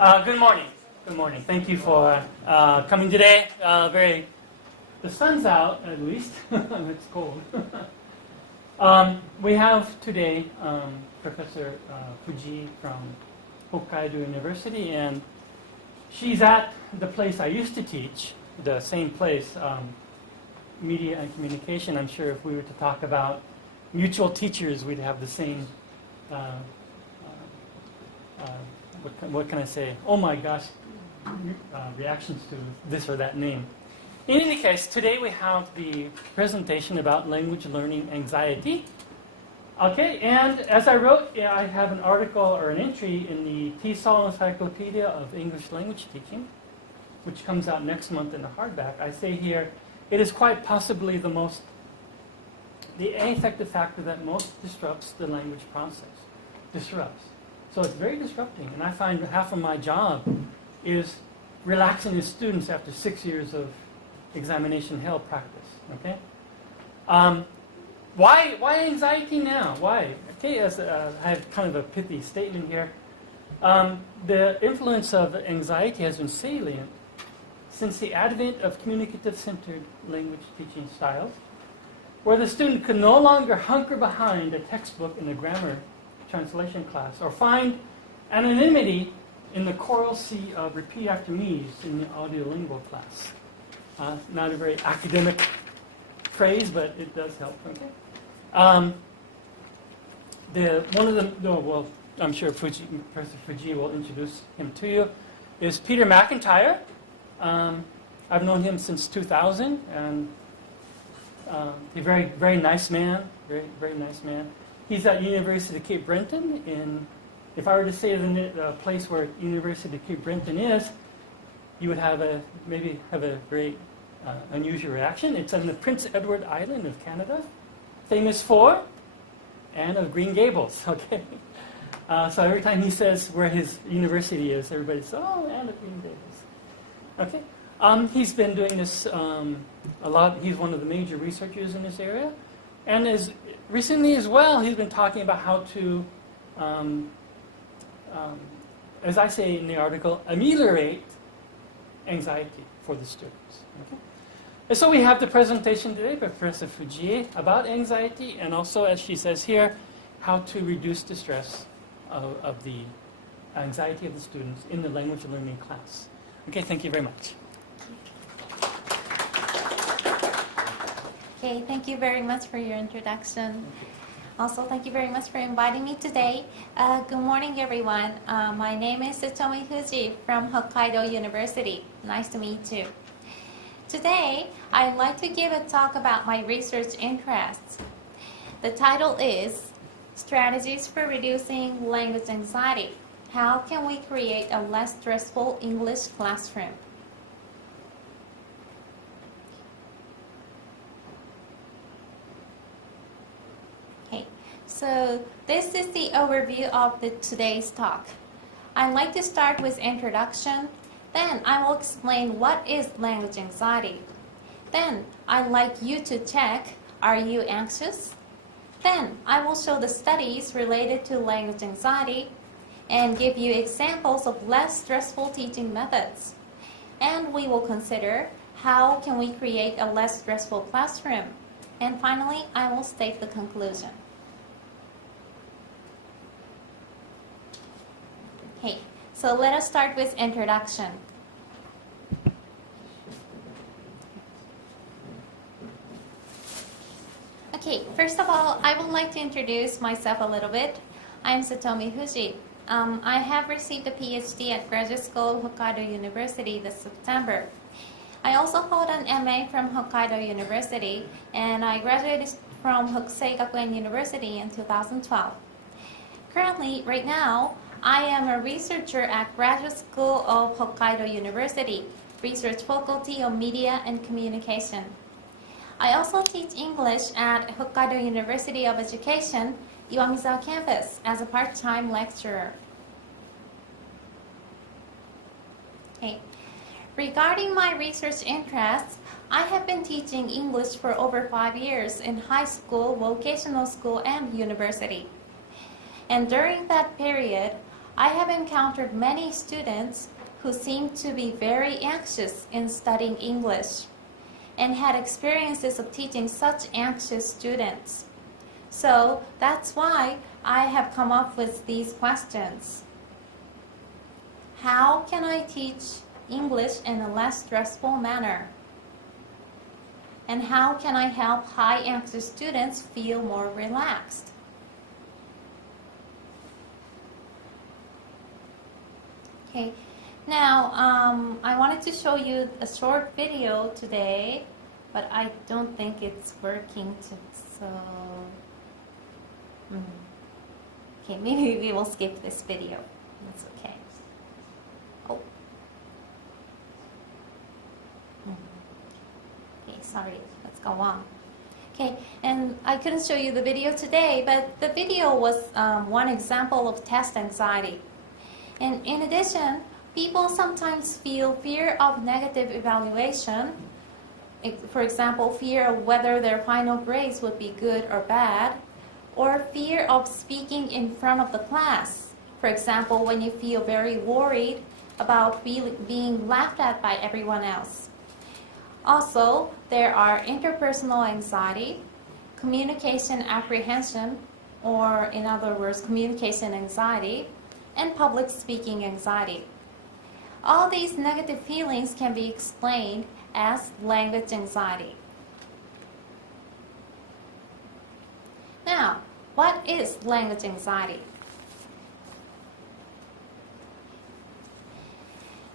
Good morning. Good morning. Thank you for coming today. The sun's out at least. It's cold. We have today Professor Fuji from Hokkaido University, and she's at the place I used to teach, the same place, media and communication. I'm sure if we were to talk about mutual teachers, we'd have the same what can I say? Oh my gosh, reactions to this or that name. In any case, today we have the presentation about language learning anxiety. Okay, and as I wrote, I have an article or an entry in the TESOL Encyclopedia of English Language Teaching, which comes out next month in the hardback. I say here, it is quite possibly the affective factor that most disrupts the language process. Disrupts. So it's very disrupting, and I find half of my job is relaxing the students after 6 years of examination hell practice. Okay, why anxiety now? Why? Okay, I have kind of a pithy statement here. The influence of anxiety has been salient since the advent of communicative-centered language teaching styles, where the student could no longer hunker behind a textbook in a grammar translation class, or find anonymity in the choral sea of repeat after me's in the audiolingual class. Not a very academic phrase, but it does help. Okay. I'm sure Professor Fuji will introduce him to you, is Peter McIntyre. I've known him since 2000, and a very, very nice man. Very, very nice man. He's at University of Cape Breton. If I were to say the place where University of Cape Breton is, you would maybe have a very unusual reaction. It's on the Prince Edward Island of Canada, famous for Anne of Green Gables. Okay, so every time he says where his university is, everybody says, "Oh, Anne of Green Gables." Okay, he's been doing this a lot. He's one of the major researchers in this area, and recently as well, he's been talking about how to, as I say in the article, ameliorate anxiety for the students. Okay? And so we have the presentation today by Professor Fuji about anxiety, and also, as she says here, how to reduce the stress of the anxiety of the students in the language learning class. Okay, thank you very much. Okay, thank you very much for your introduction. Also, thank you very much for inviting me today. Good morning, everyone. My name is Suggestopedia Fuji from Hokkaido University. Nice to meet you. Today, I'd like to give a talk about my research interests. The title is Strategies for Reducing Language Anxiety. How can we create a less stressful English classroom? So this is the overview of today's talk. I'd like to start with introduction. Then I will explain what is language anxiety. Then I'd like you to check, are you anxious? Then I will show the studies related to language anxiety and give you examples of less stressful teaching methods. And we will consider how can we create a less stressful classroom. And finally, I will state the conclusion. Okay, so let us start with introduction. Okay, first of all, I would like to introduce myself a little bit. I'm Suggestopedia Fuji. I have received a PhD at Graduate School of Hokkaido University this September. I also hold an MA from Hokkaido University, and I graduated from Hokusei Gakuen University in 2012. Currently, right now, I am a researcher at Graduate School of Hokkaido University, Research Faculty of Media and Communication. I also teach English at Hokkaido University of Education, Iwamizawa campus, as a part-time lecturer. Okay. Regarding my research interests, I have been teaching English for over 5 years in high school, vocational school, and university. And during that period, I have encountered many students who seem to be very anxious in studying English and had experiences of teaching such anxious students. So that's why I have come up with these questions. How can I teach English in a less stressful manner? And how can I help high anxious students feel more relaxed? Okay, now I wanted to show you a short video today, but I don't think it's working. Okay, maybe we will skip this video. That's okay. Oh. Okay, sorry. Let's go on. Okay, and I couldn't show you the video today, but the video was one example of test anxiety. And in addition, people sometimes feel fear of negative evaluation. For example, fear of whether their final grades would be good or bad, or fear of speaking in front of the class. For example, when you feel very worried about being laughed at by everyone else. Also, there are interpersonal anxiety, communication apprehension, or in other words, communication anxiety, and public speaking anxiety. All these negative feelings can be explained as language anxiety. Now, what is language anxiety?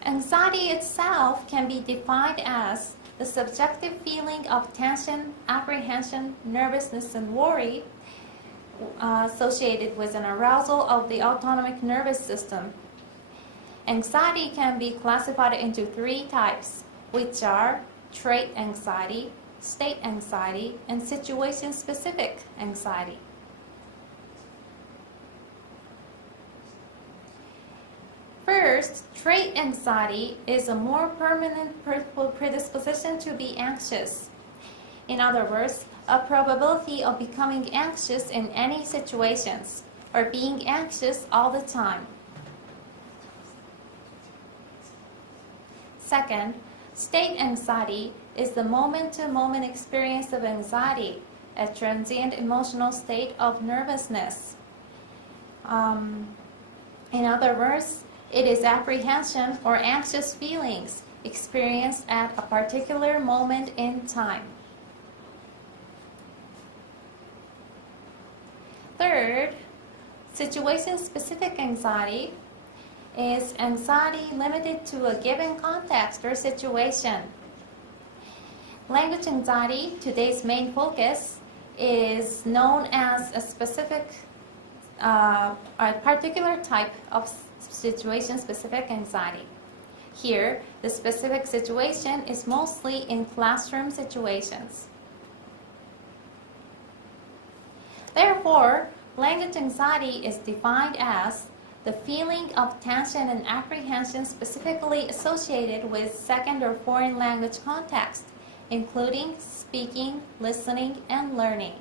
Anxiety itself can be defined as the subjective feeling of tension, apprehension, nervousness, and worry associated with an arousal of the autonomic nervous system. Anxiety can be classified into three types, which are trait anxiety, state anxiety, and situation-specific anxiety. First, trait anxiety is a more permanent predisposition to be anxious. In other words, a probability of becoming anxious in any situations or being anxious all the time. Second, state anxiety is the moment-to-moment experience of anxiety, a transient emotional state of nervousness. In other words, it is apprehension or anxious feelings experienced at a particular moment in time. Third, situation-specific anxiety is anxiety limited to a given context or situation. Language anxiety, today's main focus, is known as a particular type of situation-specific anxiety. Here, the specific situation is mostly in classroom situations. Therefore, language anxiety is defined as the feeling of tension and apprehension specifically associated with second or foreign language context, including speaking, listening, and learning.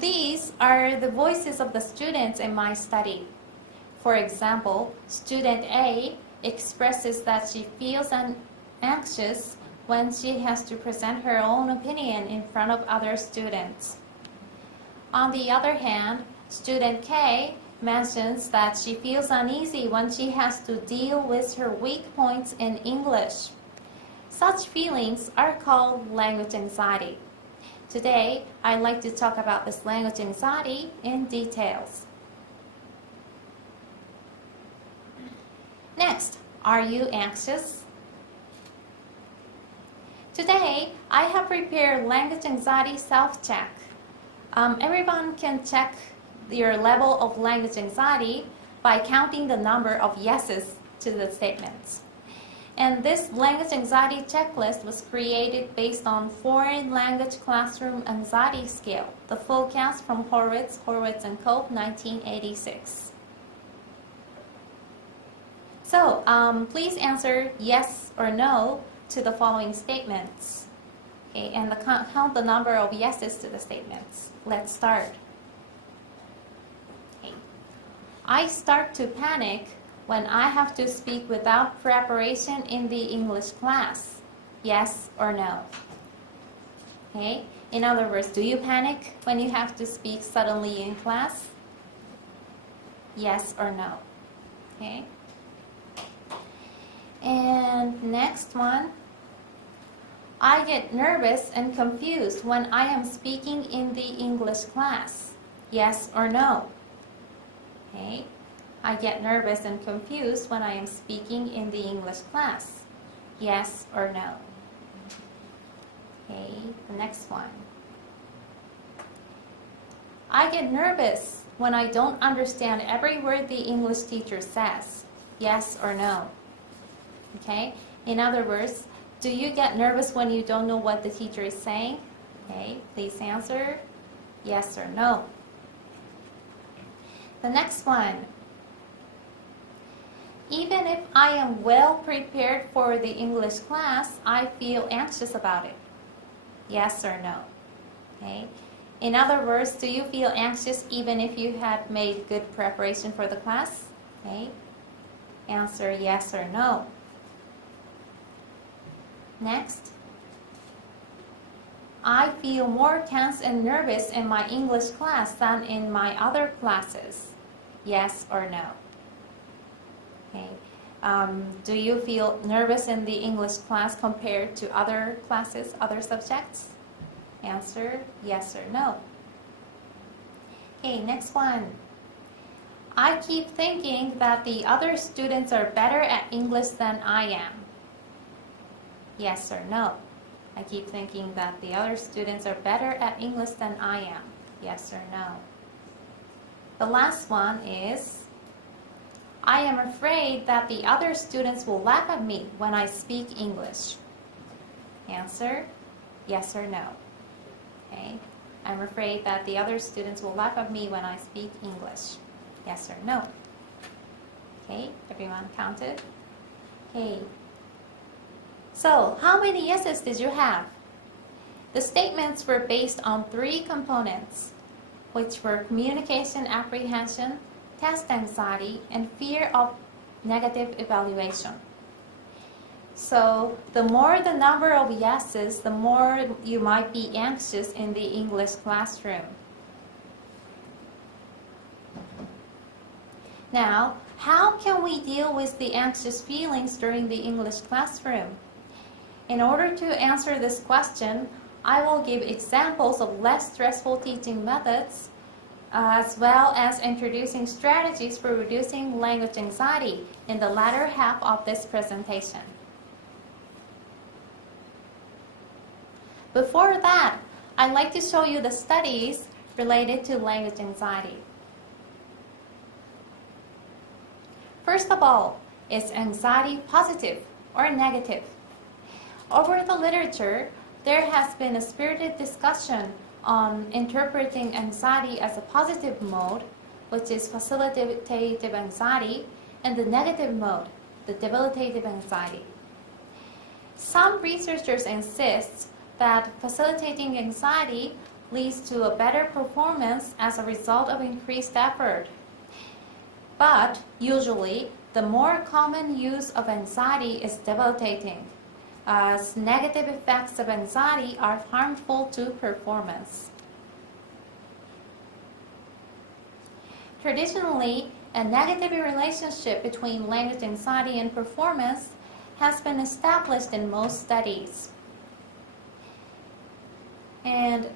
These are the voices of the students in my study. For example, student A expresses that she feels anxious when she has to present her own opinion in front of other students. On the other hand, student K mentions that she feels uneasy when she has to deal with her weak points in English. Such feelings are called language anxiety. Today, I'd like to talk about this language anxiety in details. Next, are you anxious? Today, I have prepared language anxiety self-check. Everyone can check your level of language anxiety by counting the number of yeses to the statements. And this language anxiety checklist was created based on Foreign Language Classroom Anxiety Scale, the full count from Horwitz and Cope, 1986. So, please answer yes or no to the following statements. Okay, and count the number of yeses to the statements. Let's start. Okay. I start to panic when I have to speak without preparation in the English class. Yes or no? Okay. In other words, do you panic when you have to speak suddenly in class? Yes or no? Okay. And next one. I get nervous and confused when I am speaking in the English class. Yes or no? Okay. I get nervous and confused when I am speaking in the English class. Yes or no? Okay, the next one. I get nervous when I don't understand every word the English teacher says. Yes or no? Okay, in other words, do you get nervous when you don't know what the teacher is saying? Okay, please answer yes or no. The next one. Even if I am well prepared for the English class, I feel anxious about it. Yes or no? Okay. In other words, do you feel anxious even if you had made good preparation for the class? Okay. Answer yes or no. Next. I feel more tense and nervous in my English class than in my other classes. Yes or no? Okay. Do you feel nervous in the English class compared to other classes, other subjects? Answer yes or no. Okay, next one. I keep thinking that the other students are better at English than I am. Yes or no? I keep thinking that the other students are better at English than I am. Yes or no? The last one is, I am afraid that the other students will laugh at me when I speak English. Answer, yes or no. Okay. I'm afraid that the other students will laugh at me when I speak English. Yes or no. Okay, everyone counted? Okay. So, how many yeses did you have? The statements were based on 3 components, which were communication apprehension, test anxiety, and fear of negative evaluation. So the more the number of yeses, the more you might be anxious in the English classroom. Now, how can we deal with the anxious feelings during the English classroom? In order to answer this question, I will give examples of less stressful teaching methods, as well as introducing strategies for reducing language anxiety in the latter half of this presentation. Before that, I'd like to show you the studies related to language anxiety. First of all, is anxiety positive or negative? Over the literature, there has been a spirited discussion on interpreting anxiety as a positive mode, which is facilitative anxiety, and the negative mode, the debilitative anxiety. Some researchers insist that facilitating anxiety leads to a better performance as a result of increased effort. But usually, the more common use of anxiety is debilitating, as negative effects of anxiety are harmful to performance. Traditionally, a negative relationship between language anxiety and performance has been established in most studies. And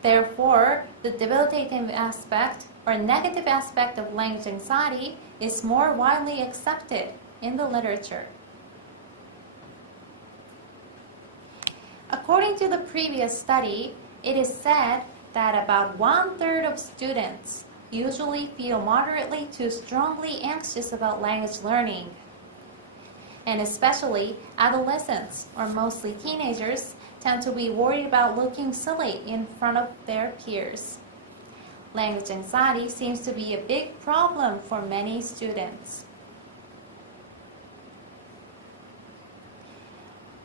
therefore, the debilitating aspect or negative aspect of language anxiety is more widely accepted in the literature. According to the previous study, it is said that about 1/3 of students usually feel moderately to strongly anxious about language learning. And especially adolescents, or mostly teenagers, tend to be worried about looking silly in front of their peers. Language anxiety seems to be a big problem for many students.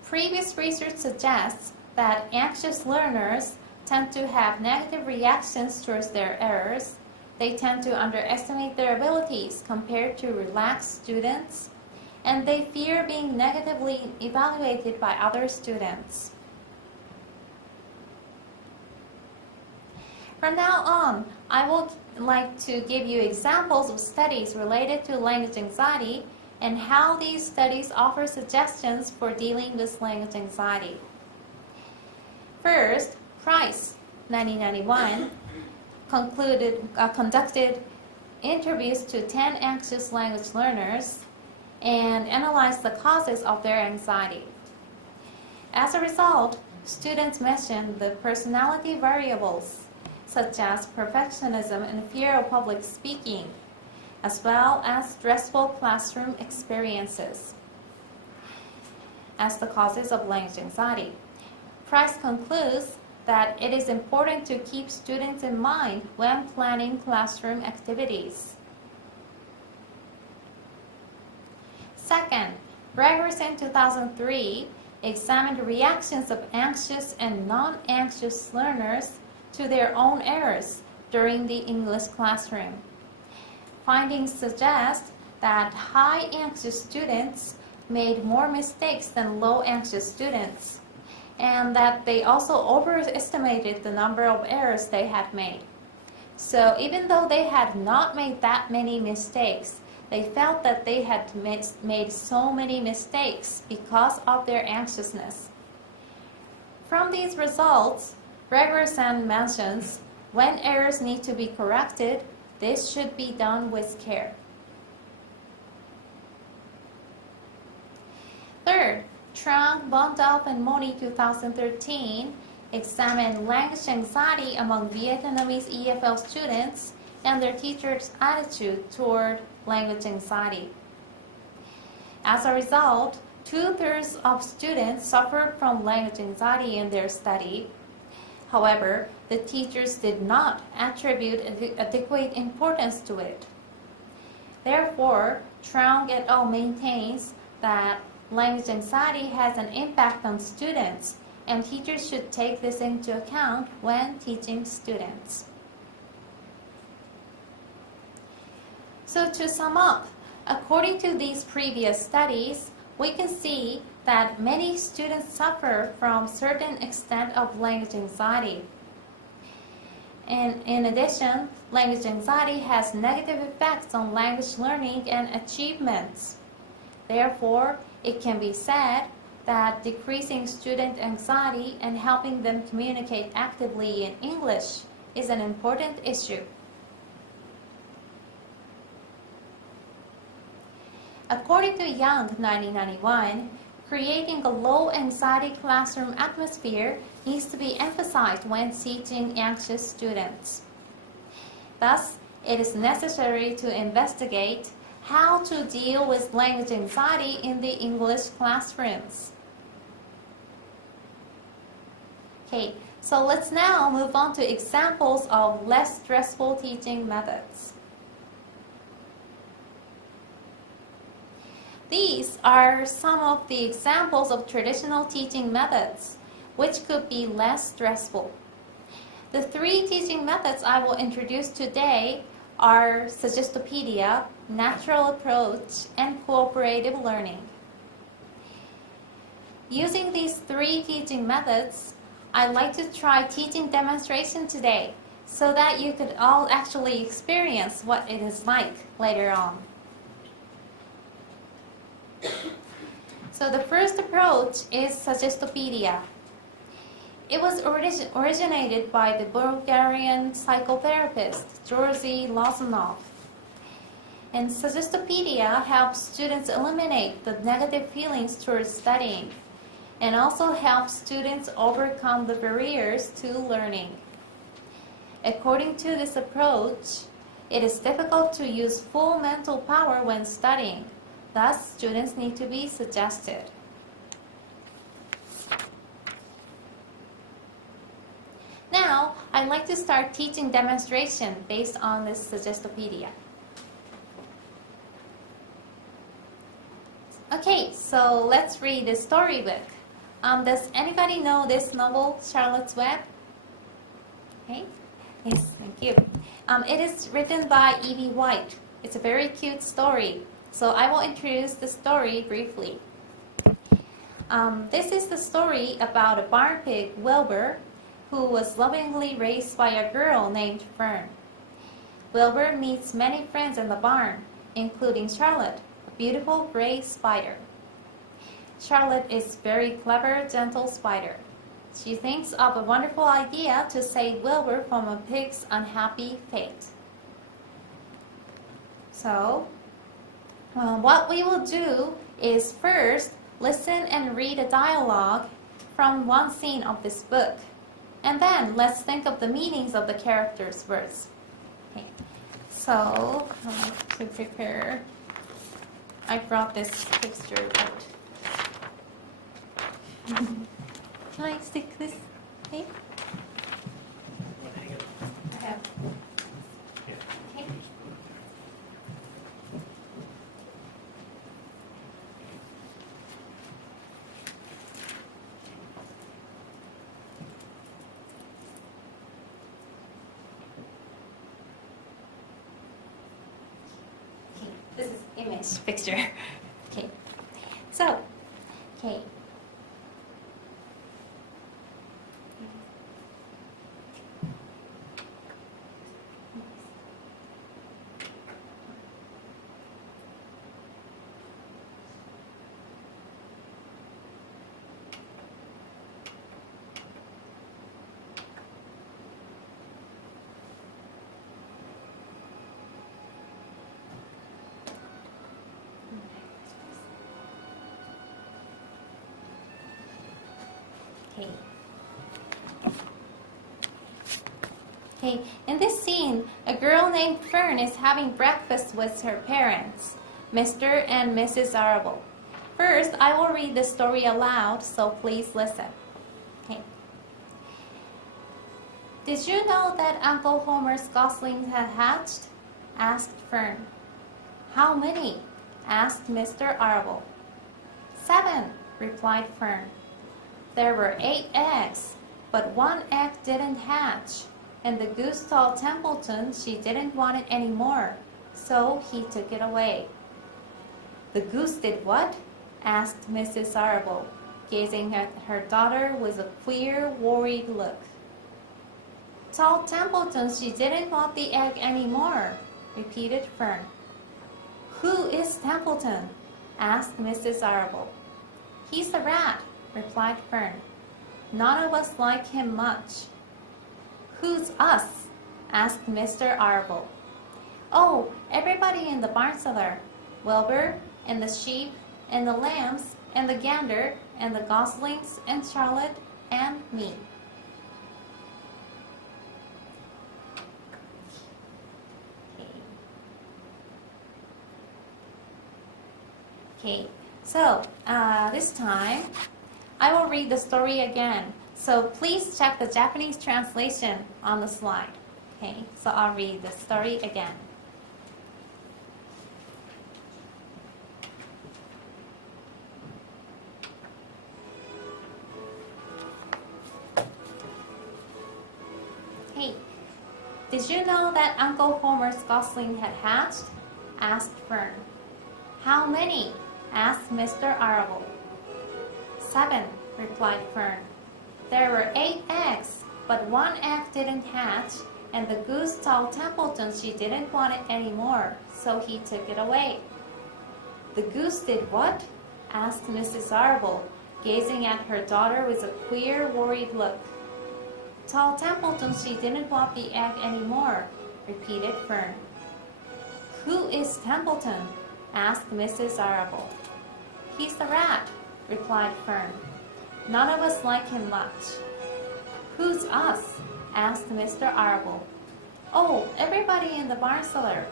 Previous research suggests that anxious learners tend to have negative reactions towards their errors. They tend to underestimate their abilities compared to relaxed students, and they fear being negatively evaluated by other students. From now on, I would like to give you examples of studies related to language anxiety and how these studies offer suggestions for dealing with language anxiety. First, Price, 1991, conducted interviews to 10 anxious language learners and analyzed the causes of their anxiety. As a result, students mentioned the personality variables such as perfectionism and fear of public speaking, as well as stressful classroom experiences as the causes of language anxiety. Price concludes that it is important to keep students in mind when planning classroom activities. Second, Gregors in 2003 examined reactions of anxious and non-anxious learners to their own errors during the English classroom. Findings suggest that high anxious students made more mistakes than low anxious students, and that they also overestimated the number of errors they had made. So even though they had not made that many mistakes, they felt that they had made so many mistakes because of their anxiousness. From these results, Gregerson mentions when errors need to be corrected, this should be done with care. Third, Trang, Bondorf, and Moni 2013 examined language anxiety among Vietnamese EFL students and their teachers' attitude toward language anxiety. As a result, 2/3 of students suffered from language anxiety in their study. However, the teachers did not attribute adequate importance to it. Therefore, Trang et al. Maintains that language anxiety has an impact on students, and teachers should take this into account when teaching students. So to sum up, according to these previous studies, we can see that many students suffer from certain extent of language anxiety. And in addition, language anxiety has negative effects on language learning and achievements. Therefore, it can be said that decreasing student anxiety and helping them communicate actively in English is an important issue. According to Young, 1991, creating a low anxiety classroom atmosphere needs to be emphasized when teaching anxious students. Thus, it is necessary to investigate how to deal with language anxiety in the English classrooms. Okay, so let's now move on to examples of less stressful teaching methods. These are some of the examples of traditional teaching methods, which could be less stressful. The 3 teaching methods I will introduce today are Suggestopedia, Natural Approach, and Cooperative Learning. Using these 3 teaching methods, I'd like to try teaching demonstration today so that you could all actually experience what it is like later on. So the first approach is Suggestopedia. It was originated by the Bulgarian psychotherapist Georgy Lozanov. And Suggestopedia helps students eliminate the negative feelings towards studying and also helps students overcome the barriers to learning. According to this approach, it is difficult to use full mental power when studying. Thus, students need to be suggested. Now, I'd like to start teaching demonstration based on this Suggestopedia. Okay, so let's read the storybook. Does anybody know this novel, Charlotte's Web? Okay. Yes, thank you. It is written by E.B. White. It's a very cute story. So I will introduce the story briefly. This is the story about a barn pig, Wilbur, who was lovingly raised by a girl named Fern. Wilbur meets many friends in the barn, including Charlotte, a beautiful gray spider. Charlotte is a very clever, gentle spider. She thinks of a wonderful idea to save Wilbur from a pig's unhappy fate. So, what we will do is first listen and read a dialogue from one scene of this book. And then let's think of the meanings of the characters' words. Okay. So, I like to prepare. I brought this picture out. Can I stick this? Okay. I have. Okay. This is image picture. Okay. So, okay. Okay. Okay, in this scene, a girl named Fern is having breakfast with her parents, Mr. and Mrs. Arable. First, I will read the story aloud, so please listen. Okay. Did you know that Uncle Homer's goslings had hatched? Asked Fern. How many? Asked Mr. Arable. 7, replied Fern. There were 8 eggs, but 1 egg didn't hatch, and the goose told Templeton she didn't want it anymore, so he took it away. The goose did what? Asked Mrs. Arable, gazing at her daughter with a queer, worried look. Told Templeton she didn't want the egg anymore, repeated Fern. Who is Templeton? Asked Mrs. Arable. He's the rat, replied Fern. None of us like him much. Who's us? Asked Mr. Arable. Oh, everybody in the barn cellar. Wilbur, and the sheep, and the lambs, and the gander, and the goslings, and Charlotte, and me. Okay, so this time I will read the story again. So please check the Japanese translation on the slide. Okay, so I'll read the story again. Hey, did you know that Uncle Homer's gosling had hatched? Asked Fern. How many? Asked Mr. Arable. 7, replied Fern. There were 8 eggs, but 1 egg didn't hatch, and the goose told Templeton she didn't want it anymore, so he took it away. The goose did what? Asked Mrs. Arable, gazing at her daughter with a queer, worried look. Told Templeton she didn't want the egg anymore, repeated Fern. Who is Templeton? Asked Mrs. Arable. He's the rat, replied Fern. None of us like him much. Who's us? Asked Mr. Arable. Oh, everybody in the barn cellar.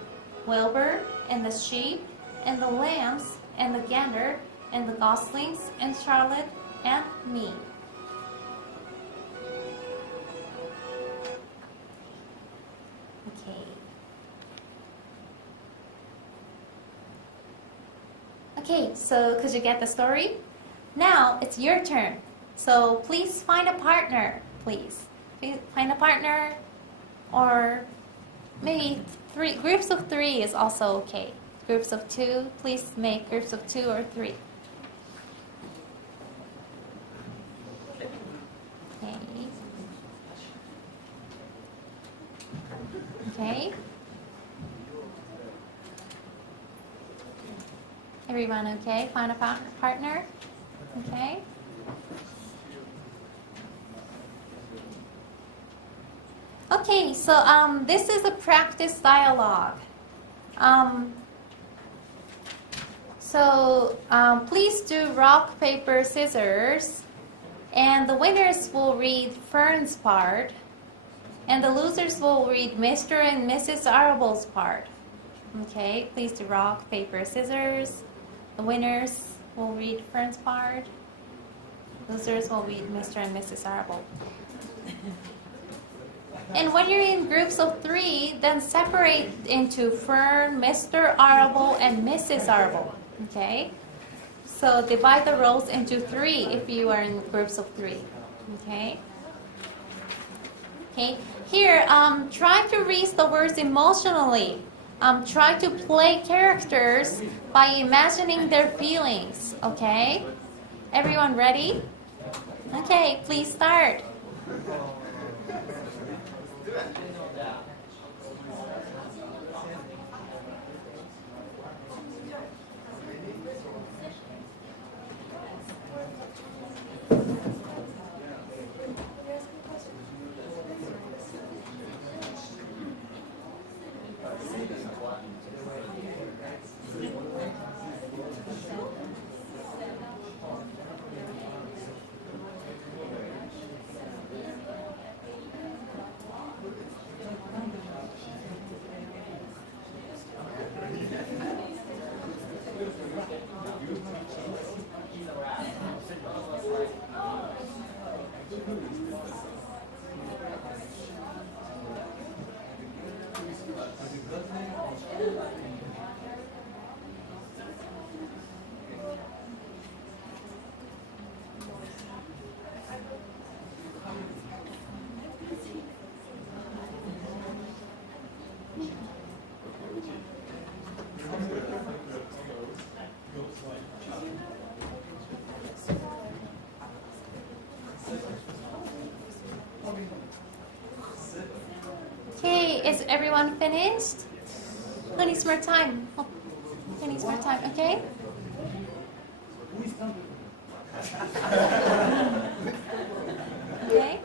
Wilbur, and the sheep, and the lambs, and the gander, and the goslings, and Charlotte, and me. Okay. Okay, so could you get the story? Now it's your turn. So please find a partner, please. Please find a partner, or maybe groups of 3 is also okay. Groups of 2, please make groups of 2 or 3. Okay. Okay. Everyone okay? Find a partner? Okay. Okay, so this is a practice dialogue. Please do rock, paper, scissors, and the winners will read Fern's part, and the losers will read Mr. and Mrs. Arable's part. Okay, please do rock, paper, scissors. The winners will read Fern's part. Losers will read Mr. and Mrs. Arable. And when you're in groups of 3, then separate into Fern, Mr. Arable, and Mrs. Arable. Okay? So divide the roles into 3 if you are in groups of 3. Okay? Okay. Here, try to read the words emotionally. Try to play characters by imagining their feelings. Okay? Everyone ready? Okay, please start. Okay, is everyone finished? Who needs more time? Who needs more time? Okay. Okay.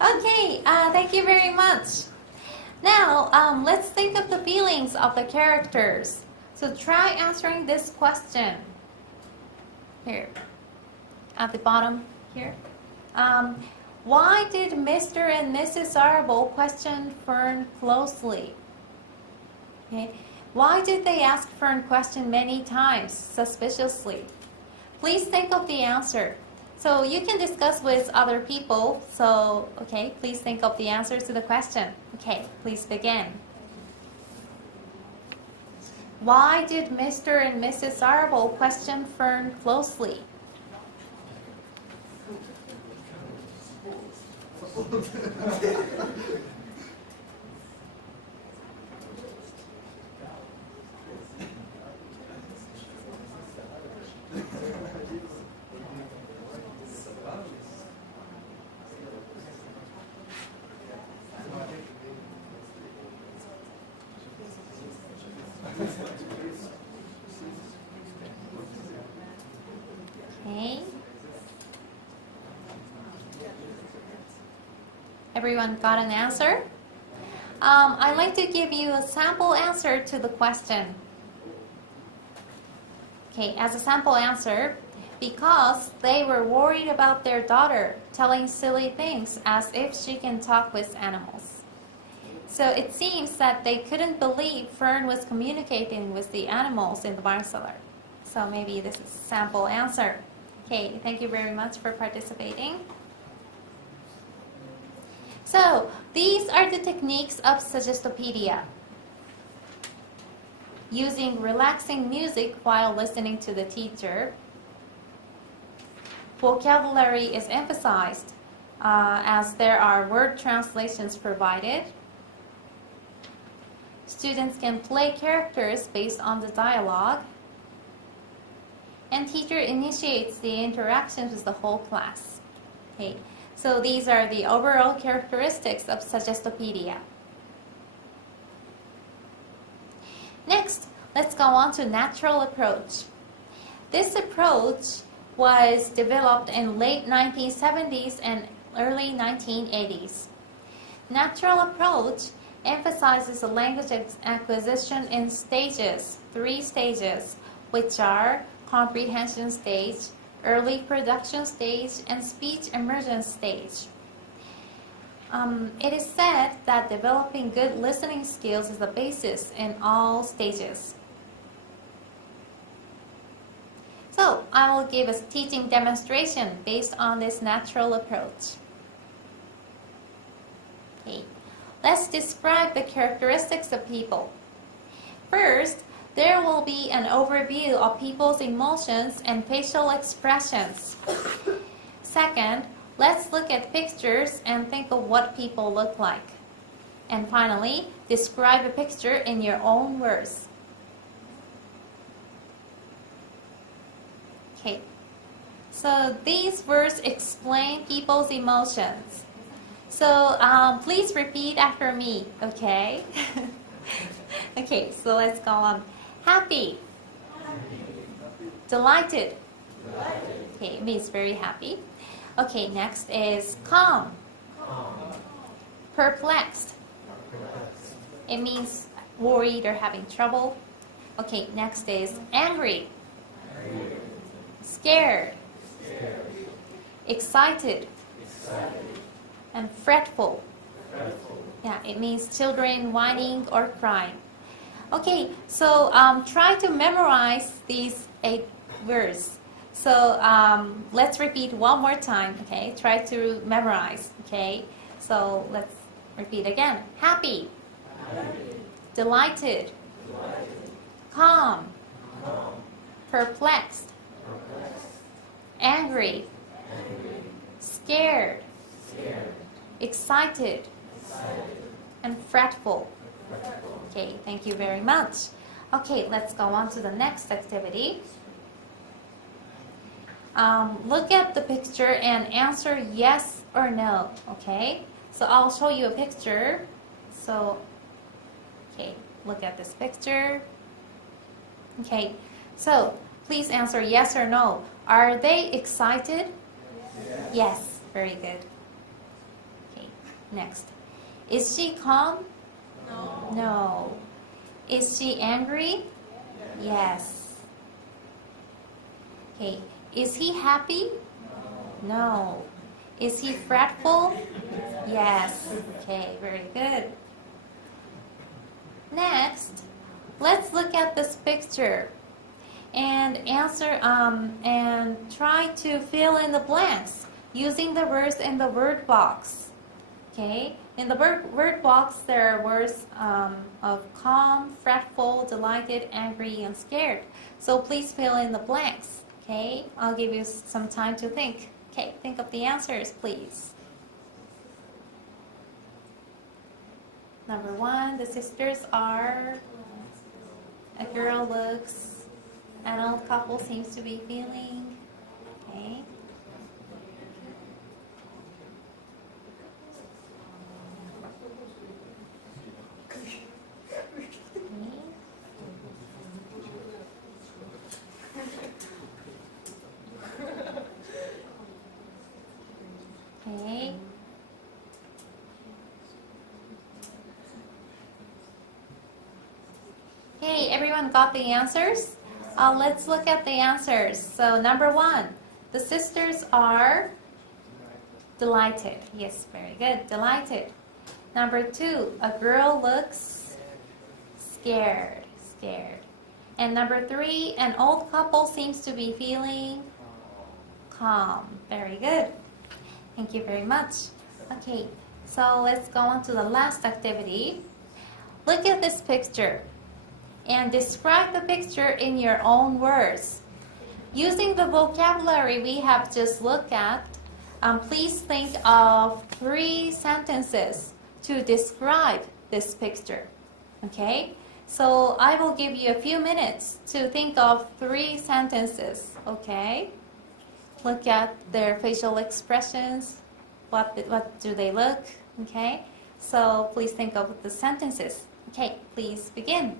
Okay. Thank you very much. Now, let's think of the feelings of the characters. So try answering this question. Here, at the bottom here. Why did Mr. and Mrs. Arable question Fern closely? Okay. Why did they ask Fern question many times, suspiciously? Please think of the answer. So you can discuss with other people. So, okay, please think of the answers to the question. Okay, please begin. Why did Mr. and Mrs. Arable question Fern closely? Okay. Everyone got an answer? I'd like to give you a sample answer to the question. Okay, as a sample answer, because they were worried about their daughter telling silly things as if she can talk with animals. So it seems that they couldn't believe Fern was communicating with the animals in the barn cellar. So maybe this is a sample answer. Okay, thank you very much for participating. So, these are the techniques of Suggestopedia. Using relaxing music while listening to the teacher. vocabulary is emphasized as there are word translations provided. Students can play characters based on the dialogue. And teacher initiates the interactions with the whole class. Okay, so these are the overall characteristics of Suggestopedia. Next, let's go on to natural approach. This approach was developed in late 1970s and early 1980s. Natural approach emphasizes the language acquisition in stages, 3 stages, which are comprehension stage, early production stage, and speech emergence stage. It is said that developing good listening skills is the basis in all stages. So, I will give a teaching demonstration based on this natural approach. Okay. Let's describe the characteristics of people. First, there will be an overview of people's emotions and facial expressions. Second, let's look at pictures and think of what people look like. And finally, describe a picture in your own words. Okay, so these words explain people's emotions. So please repeat after me, okay? Okay, so let's go on. Happy. Delighted. Okay, it means very happy. Okay, next is calm. Perplexed. It means worried or having trouble. Okay, next is angry. Scared. Excited. And fretful. Yeah, it means children whining or crying. Okay, so try to memorize these 8 words. So let's repeat one more time, okay? Try to memorize, okay? So let's repeat again. Happy. Delighted. Calm. Perplexed. Angry. Scared. Excited. And fretful. Okay, thank you very much. Okay, let's go on to the next activity. Look at the picture and answer yes or no, okay? So I'll show you a picture. So, okay, look at this picture. Okay, so please answer yes or no. Are they excited? Yes, very good. Okay, next. Is she calm? No. No. Is she angry? Yes. Okay. Is he happy? No. Is he fretful? Yes. Okay, very good. Next, let's look at this picture and answer and try to fill in the blanks using the words in the word box. Okay, in the word box there are words of calm, fretful, delighted, angry, and scared. So please fill in the blanks. Okay, I'll give you some time to think. Okay, think of the answers, please. Number 1, the sisters are, a girl looks, an old couple seems to be feeling. Okay. Okay. Okay, everyone got the answers? Let's look at the answers. So number 1, the sisters are delighted. Yes, very good, delighted. Number 2, a girl looks scared. And number 3, an old couple seems to be feeling calm. Very good. Thank you very much. Okay, so let's go on to the last activity. Look at this picture and describe the picture in your own words. Using the vocabulary we have just looked at, please think of 3 sentences to describe this picture. Okay? So I will give you a few minutes to think of 3 sentences. Okay? Look at their facial expressions. What do they look? Okay? So please think of the sentences. Okay, please begin.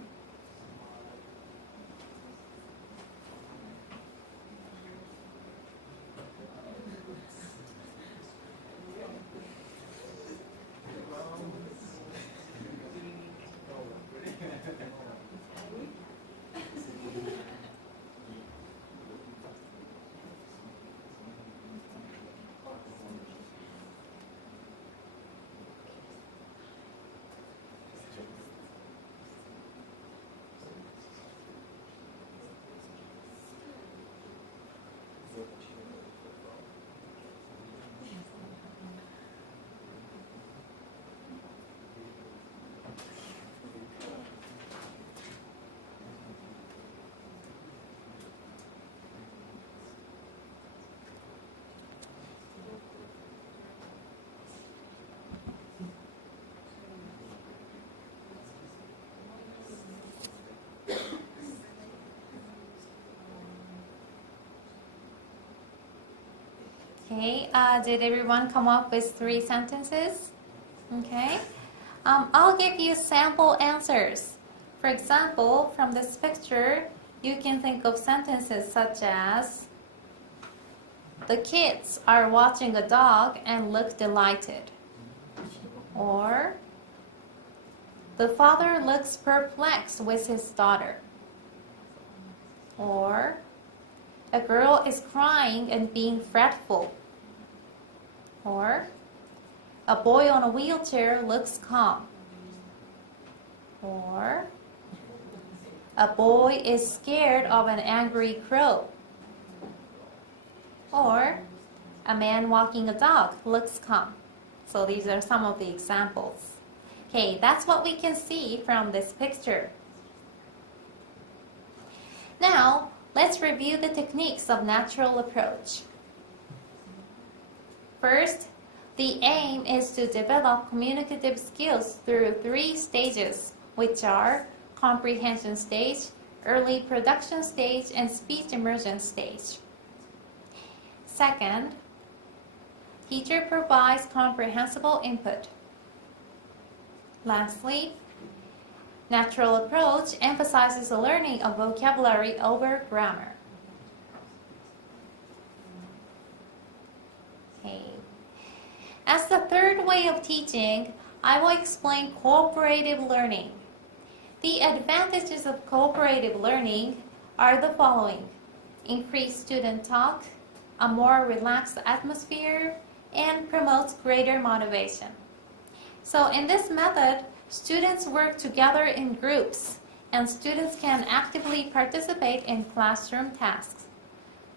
Okay, did everyone come up with 3 sentences? Okay, I'll give you sample answers. For example, from this picture, you can think of sentences such as, the kids are watching a dog and look delighted. Or, the father looks perplexed with his daughter. Or, a girl is crying and being fretful. Or, a boy on a wheelchair looks calm. Or, a boy is scared of an angry crow. Or, a man walking a dog looks calm. So these are some of the examples. Okay, that's what we can see from this picture. Now, let's review the techniques of natural approach. First, the aim is to develop communicative skills through 3 stages, which are comprehension stage, early production stage, and speech immersion stage. Second, teacher provides comprehensible input. Lastly, natural approach emphasizes the learning of vocabulary over grammar. Okay. As the third way of teaching, I will explain cooperative learning. The advantages of cooperative learning are the following: increased student talk, a more relaxed atmosphere, and promotes greater motivation. So in this method, students work together in groups, and students can actively participate in classroom tasks.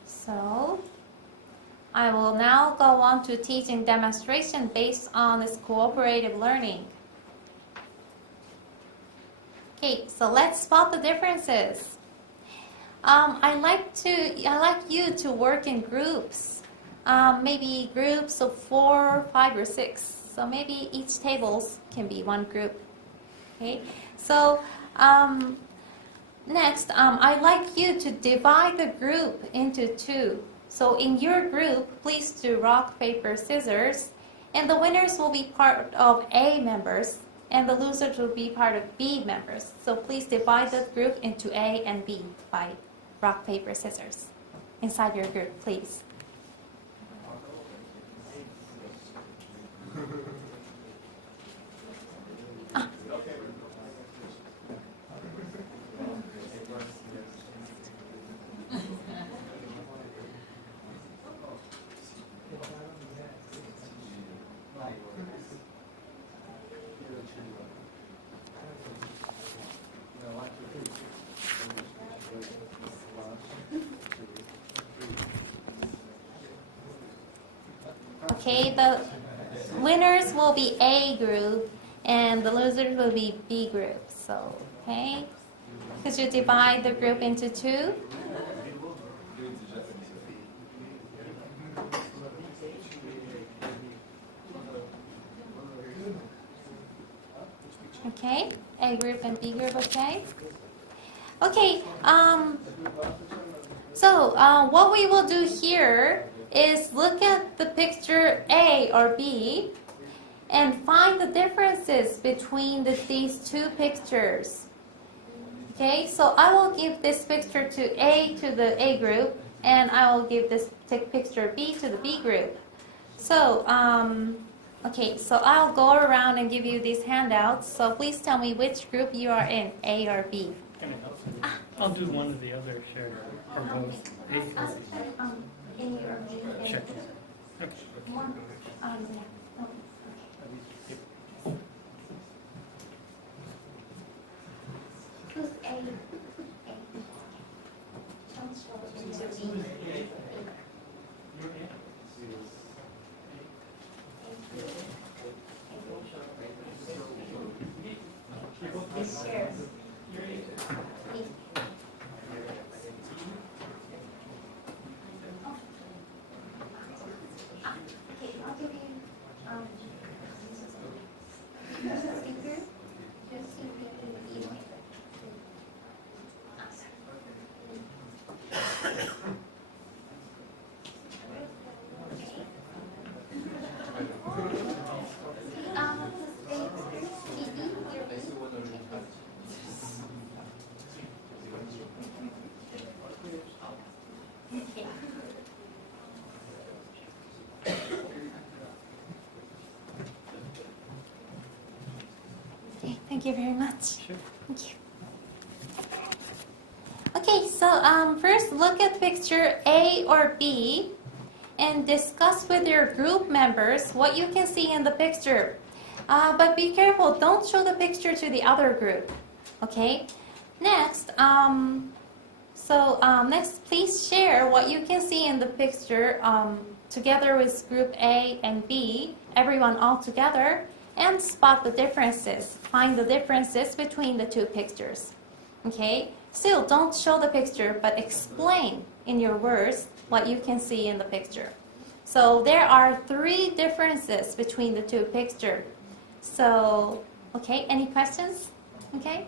So, I will now go on to teaching demonstration based on this cooperative learning. Okay, so let's spot the differences. I like you to work in groups, maybe groups of 4, 5, or 6. So maybe each tables can be one group. Okay, so next, I'd like you to divide the group into 2. So in your group, please do rock, paper, scissors, and the winners will be part of A members, and the losers will be part of B members. So please divide the group into A and B by rock, paper, scissors inside your group, please. Okay, the winners will be A group and the losers will be B group. So, okay, could you divide the group into 2? Okay, A group and B group, okay? Okay, what we will do here is look at the picture A or B and find the differences between these two pictures. Okay, so I will give this picture to the A group, and I will give this picture B to the B group. So, okay, so I'll go around and give you these handouts. So please tell me which group you are in, A or B. Can I help? I'll do one or the other, share, or both. A or B. Sure. Okay. Who's A? Share. Okay, I'll give you speaker. Just speaker to the E. Okay, thank you very much. Sure. Thank you. Okay, so first look at picture A or B and discuss with your group members what you can see in the picture. But be careful, don't show the picture to the other group. Okay? Next, next please share what you can see in the picture together with group A and B, everyone all together, and spot the differences. Find the differences between the two pictures. Okay? Still, don't show the picture, but explain in your words what you can see in the picture. So there are 3 differences between the two pictures. So, okay, any questions? Okay?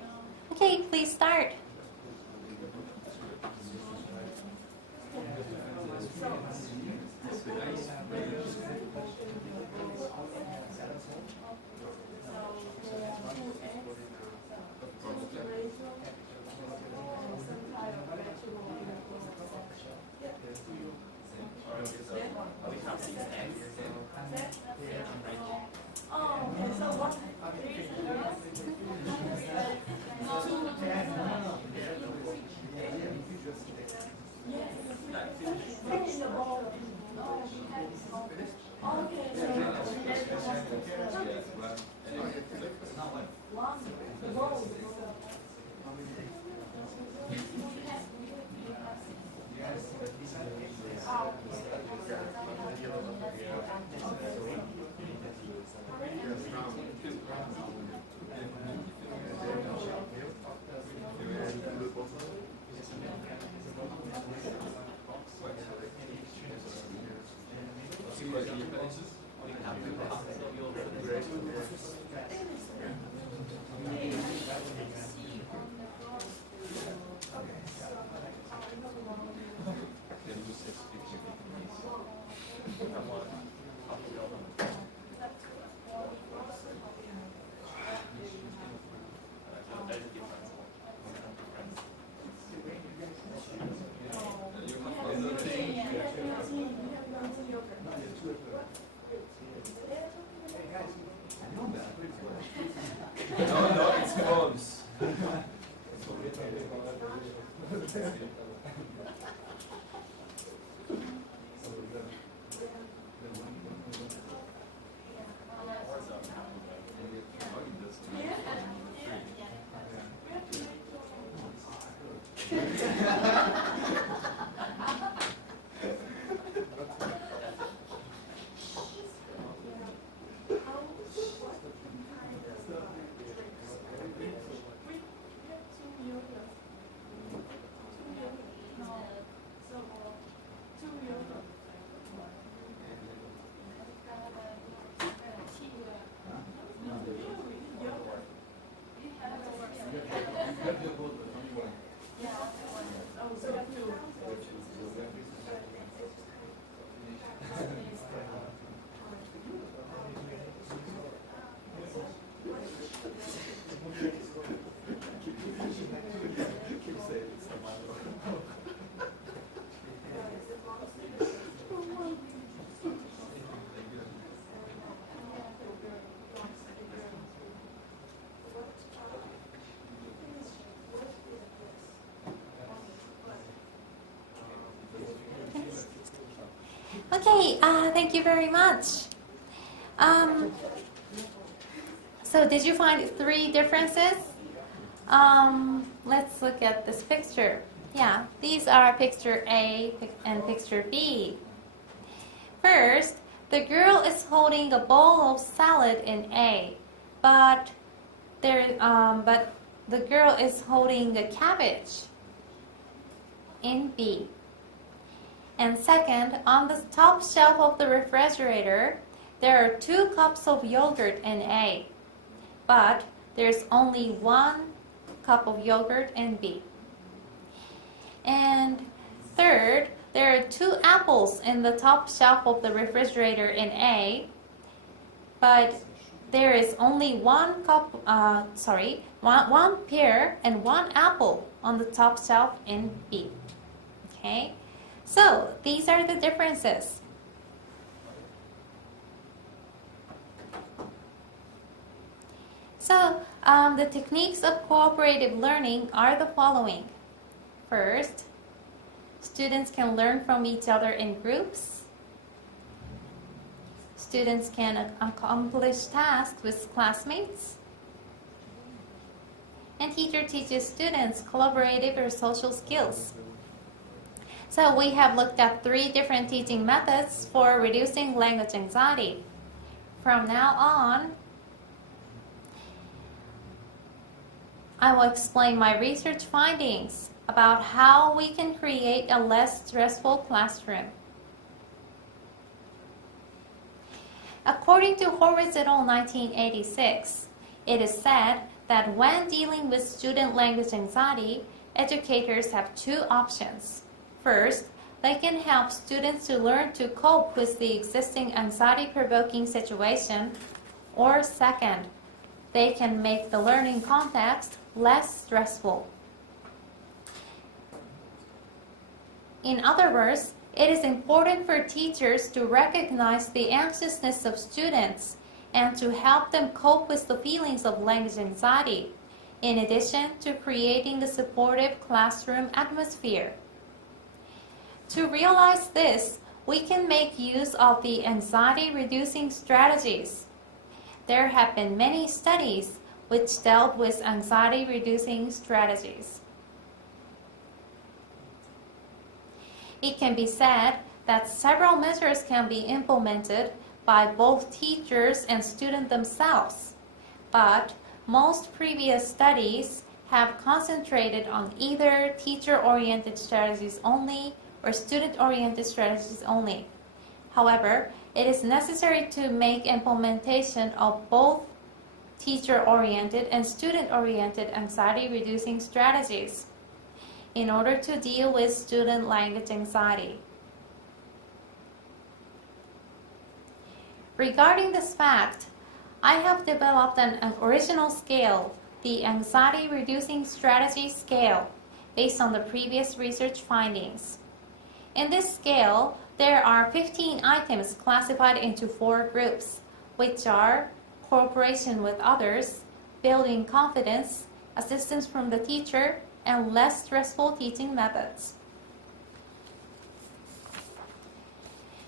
Okay, please start. No, it's close. Okay, thank you very much. So did you find 3 differences? Let's look at this picture. Yeah, these are picture A and picture B. First, the girl is holding a bowl of salad in A, but the girl is holding a cabbage in B. And second, on the top shelf of the refrigerator, there are 2 cups of yogurt in A, but there's only 1 cup of yogurt in B. And third, there are 2 apples in the top shelf of the refrigerator in A, but there is only 1 pear and 1 apple on the top shelf in B. Okay, so these are the differences. So the techniques of cooperative learning are the following. First, students can learn from each other in groups. Students can accomplish tasks with classmates. And teacher teaches students collaborative or social skills. So we have looked at 3 different teaching methods for reducing language anxiety. From now on, I will explain my research findings about how we can create a less stressful classroom. According to Horwitz et al. 1986, it is said that when dealing with student language anxiety, educators have 2 options. First, they can help students to learn to cope with the existing anxiety-provoking situation, or second, they can make the learning context less stressful. In other words, it is important for teachers to recognize the anxiousness of students and to help them cope with the feelings of language anxiety, in addition to creating the supportive classroom atmosphere. To realize this, we can make use of the anxiety-reducing strategies. There have been many studies which dealt with anxiety-reducing strategies. It can be said that several measures can be implemented by both teachers and students themselves, but most previous studies have concentrated on either teacher-oriented strategies only or student-oriented strategies only. However, it is necessary to make implementation of both teacher-oriented and student-oriented anxiety-reducing strategies in order to deal with student language anxiety. Regarding this fact, I have developed an original scale, the Anxiety-Reducing Strategy Scale, based on the previous research findings. In this scale, there are 15 items classified into 4 groups, which are cooperation with others, building confidence, assistance from the teacher, and less stressful teaching methods.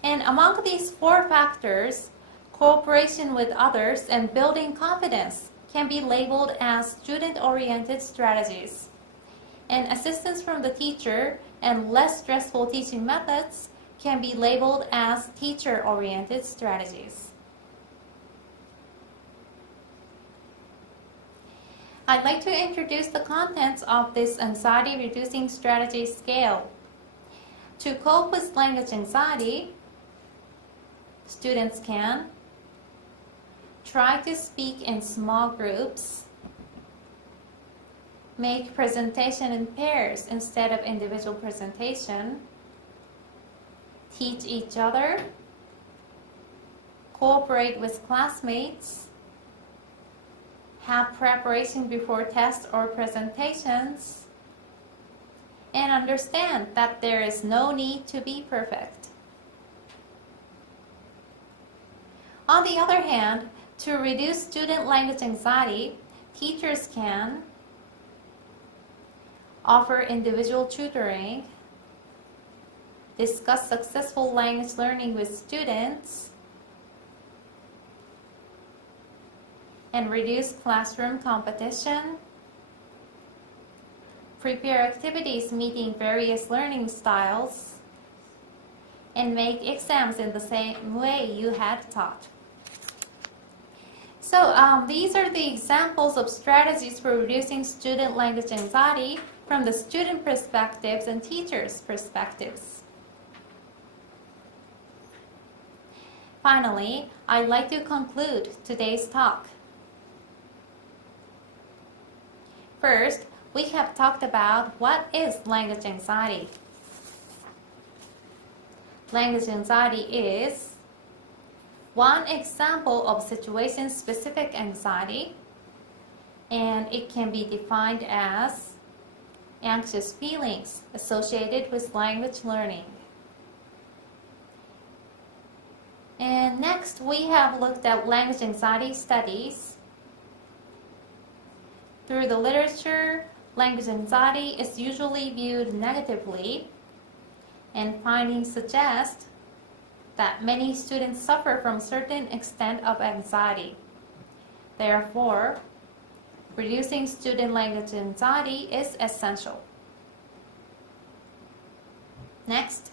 And among these 4 factors, cooperation with others and building confidence can be labeled as student-oriented strategies. And assistance from the teacher and less stressful teaching methods can be labeled as teacher-oriented strategies. I'd like to introduce the contents of this anxiety-reducing strategy scale. To cope with language anxiety, students can try to speak in small groups, make presentation in pairs instead of individual presentation, teach each other, cooperate with classmates, have preparation before tests or presentations, and understand that there is no need to be perfect. On the other hand, to reduce student language anxiety, teachers can offer individual tutoring, discuss successful language learning with students, and reduce classroom competition, prepare activities meeting various learning styles, and make exams in the same way you had taught. So these are the examples of strategies for reducing student language anxiety from the student perspectives and teachers' perspectives. Finally, I'd like to conclude today's talk. First, we have talked about what is language anxiety. Language anxiety is one example of situation-specific anxiety, and it can be defined as anxious feelings associated with language learning. And next, we have looked at language anxiety studies. Through the literature, language anxiety is usually viewed negatively, and findings suggest that many students suffer from certain extent of anxiety. Therefore, reducing student language anxiety is essential. Next,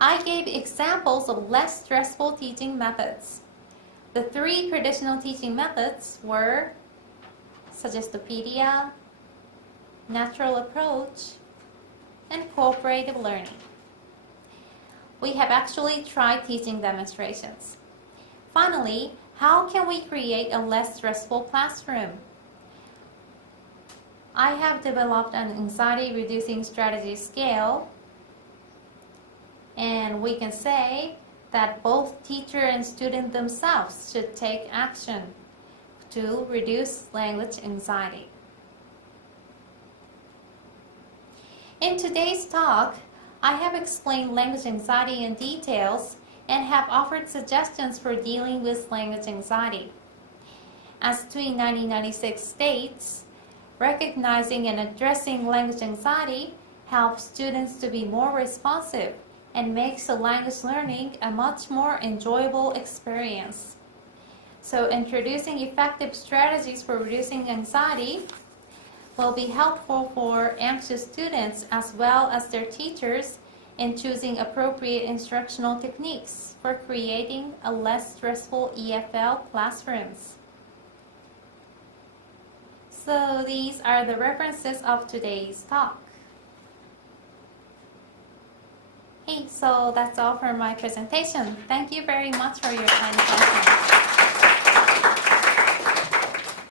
I gave examples of less stressful teaching methods. The 3 traditional teaching methods were Suggestopedia, natural approach, and cooperative learning. We have actually tried teaching demonstrations. Finally, how can we create a less stressful classroom? I have developed an anxiety-reducing strategy scale, and we can say that both teacher and student themselves should take action to reduce language anxiety. In today's talk, I have explained language anxiety in details and have offered suggestions for dealing with language anxiety. As TWE 1996 states, recognizing and addressing language anxiety helps students to be more responsive and makes the language learning a much more enjoyable experience. So introducing effective strategies for reducing anxiety will be helpful for anxious students as well as their teachers in choosing appropriate instructional techniques for creating a less stressful EFL classrooms. So these are the references of today's talk. Hey, so that's all for my presentation. Thank you very much for your kind attention.